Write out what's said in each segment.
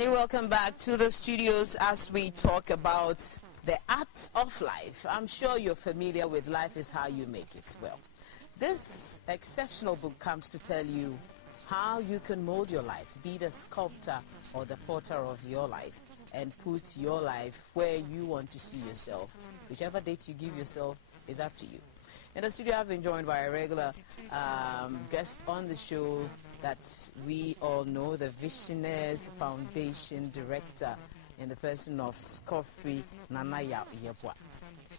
And you welcome back to the studios as we talk about the arts of life. I'm sure you're familiar with Life is How You Make It. Well, this exceptional book comes to tell you how you can mold your life, be the sculptor or the potter of your life, and put your life where you want to see yourself. Whichever date you give yourself is up to you. In the studio, I've been joined by a regular guest on the show that we all know, the Visionaries Foundation Director in the person of Scoffrey Nanaya Yepwa.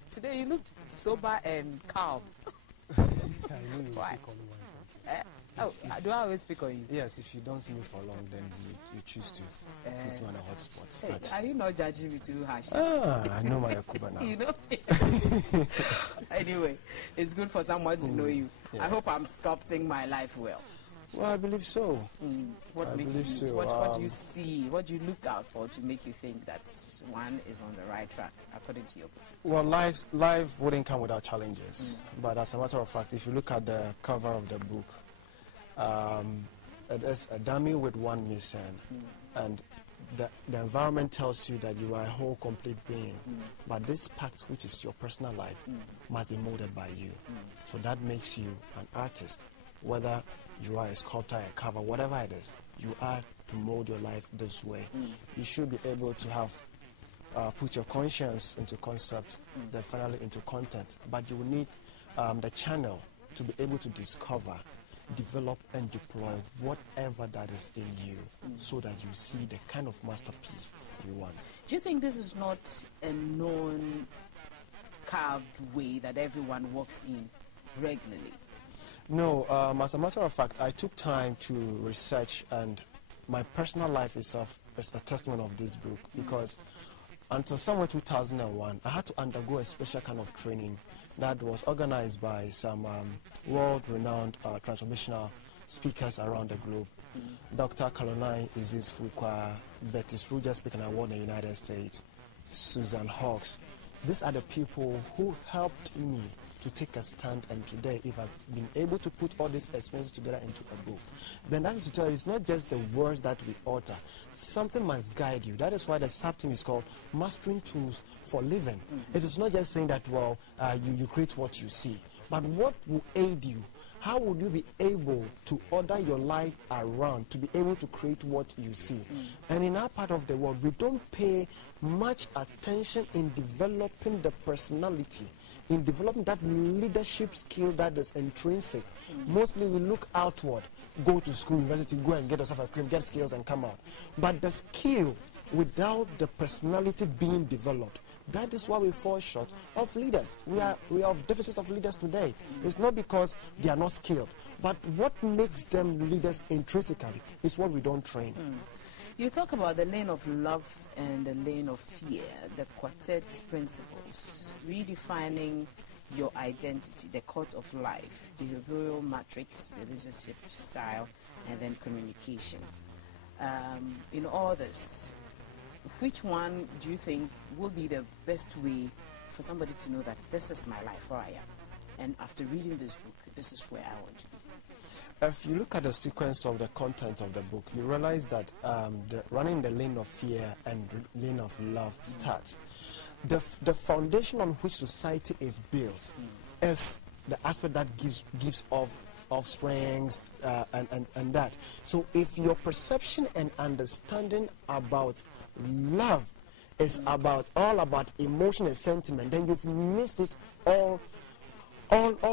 Today you look sober and calm. Why? Do I always speak on you? Yes, if you don't see me for long, then you choose to put me on a hot spot. Hey, but are you not judging me too harsh? I know my Yakuba now. You know? Anyway, it's good for someone to know you. Yeah. I hope I'm sculpting my life well. Well, I believe so. What makes you? So. What do you see? What do you look out for to make you think that one is on the right track, according to your book? Well, life wouldn't come without challenges. But as a matter of fact, if you look at the cover of the book, it is a dummy with one missing, and the environment tells you that you are a whole, complete being. But this part, which is your personal life, must be molded by you. So that makes you an artist, whether you are a sculptor, a carver, whatever it is, you are to mold your life this way. You should be able to have put your conscience into concepts, then finally into content. But you will need the channel to be able to discover, develop and deploy whatever that is in you, so that you see the kind of masterpiece you want. Do you think this is not a known carved way that everyone walks in regularly? No, as a matter of fact, I took time to research, and my personal life is a testament of this book, because until somewhere 2001, I had to undergo a special kind of training that was organized by some world-renowned transformational speakers around the globe. Dr. Kalonai Isis Fuqua, Betty Spruger speaking award in the United States, Susan Hawkes. These are the people who helped me to take a stand, and today, if I've been able to put all these experiences together into a book, then that is to tell you, it's not just the words that we utter. Something must guide you. That is why the sub-team is called Mastering Tools for Living. It is not just saying that, well, you create what you see, but what will aid you? How would you be able to order your life around to be able to create what you see? And in our part of the world, we don't pay much attention in developing the personality, in developing that leadership skill that is intrinsic. Mostly we look outward, go to school, university, go and get yourself a cream, get skills and come out. But the skill without the personality being developed, that is why we fall short of leaders. We have deficit of leaders today. It's not because they are not skilled, but what makes them leaders intrinsically is what we don't train. You talk about the lane of love and the lane of fear, the quartet principles, redefining your identity, the court of life, behavioral matrix, the leadership style, and then communication. In all this, which one do you think will be the best way for somebody to know that this is my life, where I am, and after reading this book, this is where I want to be? If you look at the sequence of the content of the book, you realize that running the lane of fear and lane of love starts. The foundation on which society is built is the aspect that gives off offsprings and that. So if your perception and understanding about love is all about emotion and sentiment, then you've missed it all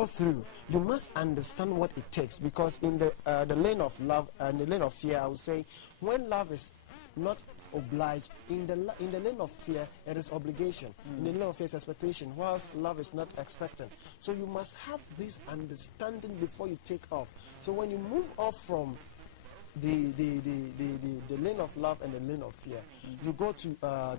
through. You must understand what it takes, because in the lane of love and the lane of fear, I would say, when love is not obliged, in the lane of fear, it is obligation. In the lane of fear, it's expectation, whilst love is not expectant. So you must have this understanding before you take off. So when you move off from the lane of love and the lane of fear, you go to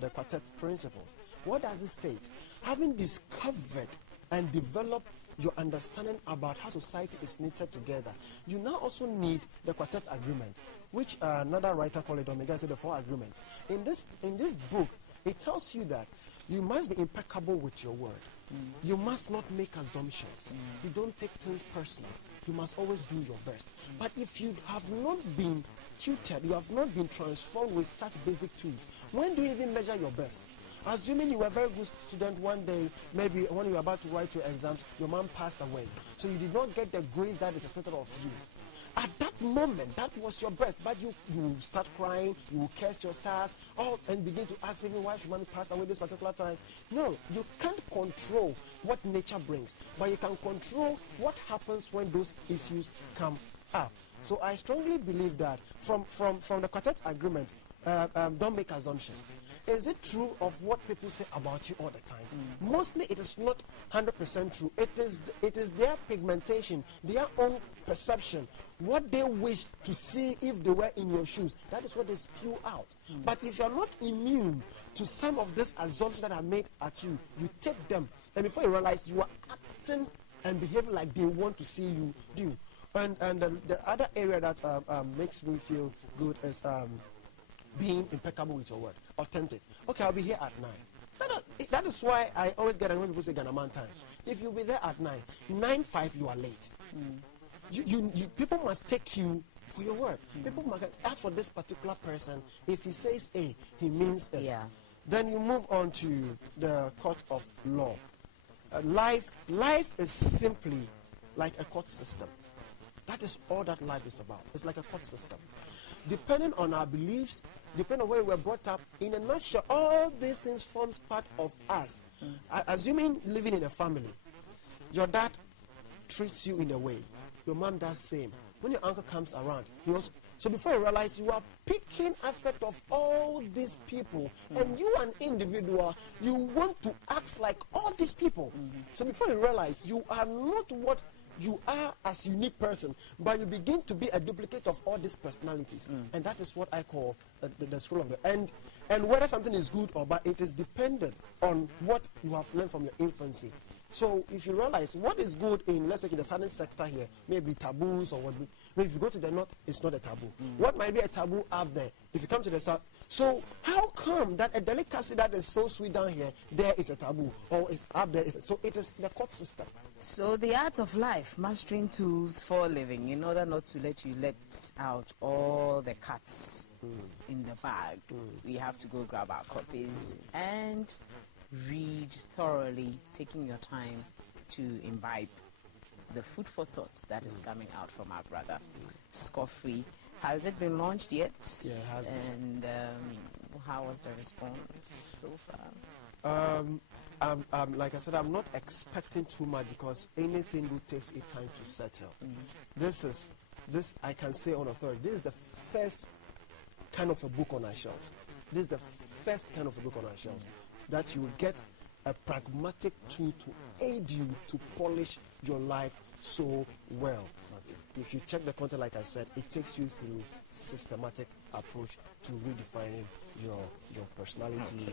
the quartet principles. What does it state? Having discovered and developed your understanding about how society is knitted together, you now also need the quartet agreement, which another writer called it Omega said the 4 agreement. In this book, it tells you that you must be impeccable with your word. You must not make assumptions. You don't take things personal. You must always do your best. But if you have not been tutored, you have not been transformed with such basic tools, when do you even measure your best? Assuming you were a very good student one day, maybe when you were about to write your exams, your mom passed away. So you did not get the grades that is expected of you. At that moment, that was your best. But you start crying, you will curse your stars, and begin to ask even why should mommy pass away this particular time. No, you can't control what nature brings, but you can control what happens when those issues come up. So I strongly believe that from the quartet agreement, don't make assumptions. Is it true of what people say about you all the time? Mostly it is not 100% true. It is their pigmentation, their own perception, what they wish to see if they were in your shoes. That is what they spew out. But if you are not immune to some of these assumptions that are made at you, you take them, and before you realize, you are acting and behaving like they want to see you do. And the other area that makes me feel good is being impeccable with your word, authentic. Okay, I'll be here at 9. That is why I always get angry when people say Ghana man time. If you'll be there at 9, 9:05 you are late. People must take you for your word. People must ask for this particular person. If he says A, he means it. Yeah. Then you move on to the court of law. Life is simply like a court system. That is all that life is about. It's like a court system. Depending on our beliefs, depending on where we were brought up, in a nutshell, all these things forms part of us. Assuming living in a family, your dad treats you in a way, your mom does same. When your uncle comes around, he also. So before you realize, you are picking aspect of all these people, and you, an individual, you want to act like all these people. So before you realize, you are not what you are as a unique person, but you begin to be a duplicate of all these personalities. And that is what I call the scroll of the end. And whether something is good or bad, it is dependent on what you have learned from your infancy. So if you realize what is good in, let's take in the southern sector here, maybe taboos or what, maybe if you go to the north, it's not a taboo. What might be a taboo up there, if you come to the south? So how come that a delicacy that is so sweet down here, there is a taboo, or is up there? So it is the court system. So the art of life, mastering tools for a living, in order not to let you let out all the cats in the bag. We have to go grab our copies and read thoroughly, taking your time to imbibe the food for thought that is coming out from our brother. Score-free. Has it been launched yet? Yeah, it has been. And how was the response so far? Like I said, I'm not expecting too much because anything will take a time to settle. This I can say on authority. This is the first kind of a book on our shelf. This is the first kind of a book on our shelf that you will get a pragmatic tool to aid you to polish your life so well. If you check the content, like I said, it takes you through systematic approach to redefining your personality.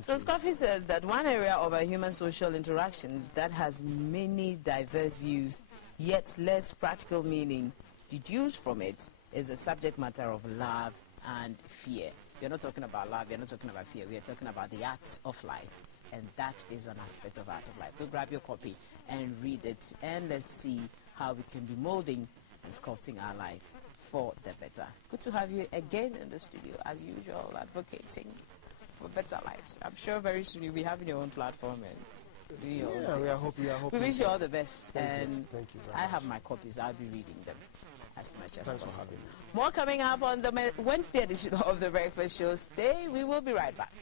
So Scoffy says that one area of our human social interactions that has many diverse views, yet less practical meaning deduced from it, is the subject matter of love and fear. We're not talking about love, we're not talking about fear, we are talking about the art of life. And that is an aspect of art of life. Go grab your copy and read it, and let's see how we can be molding and sculpting our life for the better. Good to have you again in the studio, as usual, advocating for better lives. I'm sure very soon you'll be having your own platform and doing your own things. We are hoping. We wish you all the best. Thank you and very I much. have my copies. I'll be reading them as much as Thanks possible. for having me. More coming up on the Wednesday edition of The Breakfast Show. Stay. We will be right back.